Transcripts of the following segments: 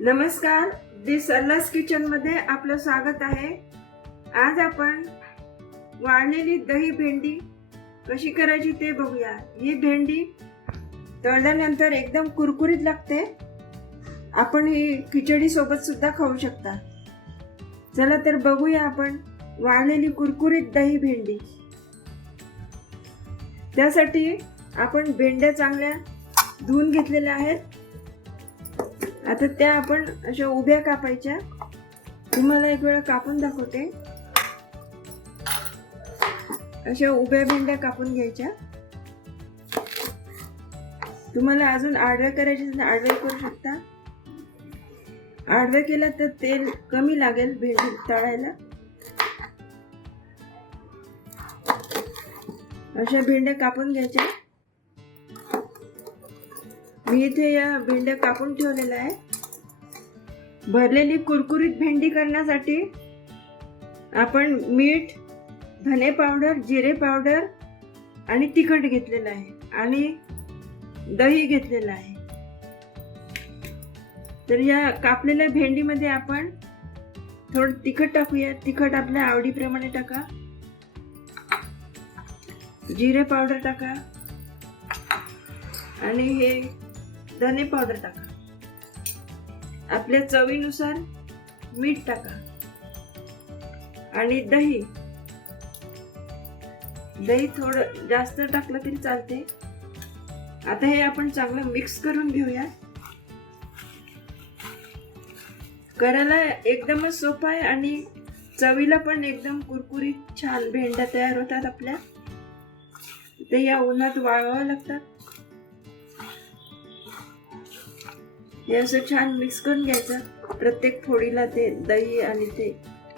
नमस्कार, दी सरलास किचन मध्ये आपलं स्वागत आहे। आज आपण वाळलेली दही भेंडी कशी करायची ते बघूया। ही भेंडी तळल्यानंतर एकदम कुरकुरीत लागते। आपण ही खिचडी सोबत सुद्धा खाऊ शकता। चला तर बघूया आपण वाळलेली कुरकुरीत दही भेंडी। त्यासाठी आपण भेंड्या चांगल्या धुवून घेतलेल्या आहेत। आता त्या आपण अशा उभ्या कापायच्या। तुम्हाला एक वेळा कापून दाखवते। अशा उभ्या भेंड्या कापून घ्यायच्या। तुम्हाला अजून आडव्या करायच्या तर आडव्या करू शकता। आडव्या केला तर तेल कमी लागेल भेंडी तळायला। अशा भेंड्या कापून घ्यायच्या। मी इथे या भेंड्या कापून ठेवलेल्या आहे। भरलेली कुरकुरीत भेंडी करण्यासाठी आपण मीठ, धने पावडर, जिरे पावडर आणि तिखट घेतलेलं आहे आणि दही घेतलेलं आहे। तर या कापलेल्या भेंडीमध्ये आपण थोडं तिखट टाकूया। तिखट आपल्या आवडीप्रमाणे टाका। जिरे पावडर टाका आणि हे धने पावडर टाका। आपल्या चवीनुसार मीठ टाका आणि दही थोडं जास्त टाकलं तरी चालते। आता हे आपण चांगलं मिक्स करून घेऊया। करायला एकदमच सोपं आहे आणि चवीला पण एकदम कुरकुरीत छान भेंड्या तयार होतात आपल्या। ते या उन्हात वाळवावं लागतात। हे असं छान मिक्स करून घ्यायचं। प्रत्येक फोडीला ते दही आणि ते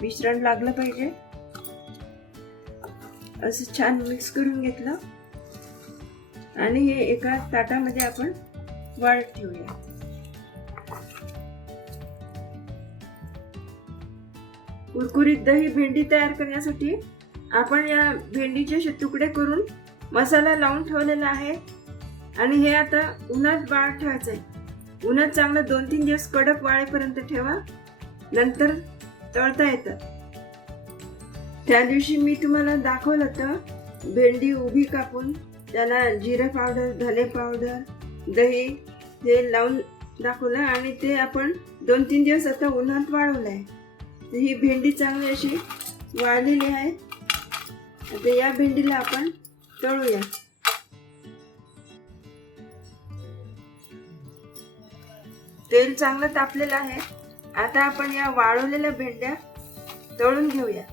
मिश्रण लागलं पाहिजे। असं छान मिक्स करून घेतलं आणि हे एका ताटामध्ये आपण वाळत ठेवूया। कुरकुरीत दही भेंडी तयार करण्यासाठी आपण या भेंडीचे असे तुकडे करून मसाला लावून ठेवलेला आहे आणि हे आता उन्हात वाळत ठेवायचं आहे। उन्हात चांगलं 2-3 दिवस कडक वाळेपर्यंत ठेवा, नंतर तळता येतं। त्या दिवशी मी तुम्हाला दाखवलं होतं भेंडी उभी कापून त्याला जिरे पावडर, धने पावडर, दही हे लावून दाखवलं आणि ते आपण 2-3 दिवस आता उन्हात वाळवलं आहे। तर ही भेंडी चांगली अशी वाळलेली आहे। आता या भेंडीला आपण तळूया। तेल चांगलं तापलेलं आहे। आता आपण या वाळवलेल्या भेंड्या तळून घेऊया।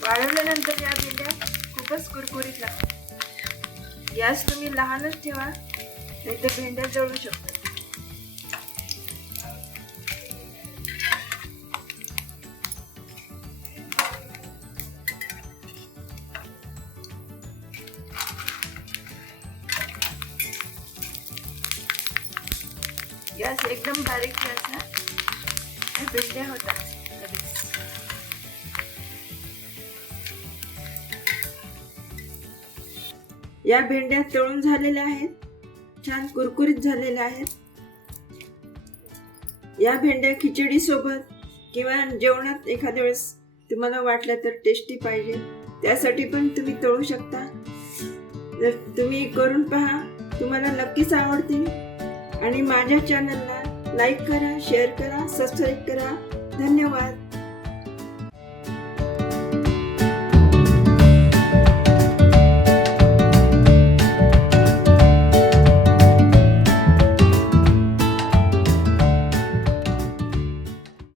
वाळवल्यानंतर या भेंड्या खूपच कुरकुरीत लागतात। गॅस तुम्ही लहानच ठेवा, नाहीतर भेंड्या जळू शकतात। गॅस एकदम बारीक ठेवायचा, भेंड्या होतात लगेच। या भेंड्या तळून झालेल्या आहेत, छान कुरकुरीत झालेल्या आहेत। या भेंड्या खिचडी सोबत किंवा जेवणात एखाद्या वेळेस तुम्हाला वाटलं तर टेस्टी पाहिजे त्यासाठी पण तुम्ही तळू शकता। जर तुम्ही करून पहा, तुम्हाला नक्कीच आवडतील। आणि माझ्या चॅनलला लाईक करा, शेअर करा, सबस्क्राईब करा। धन्यवाद।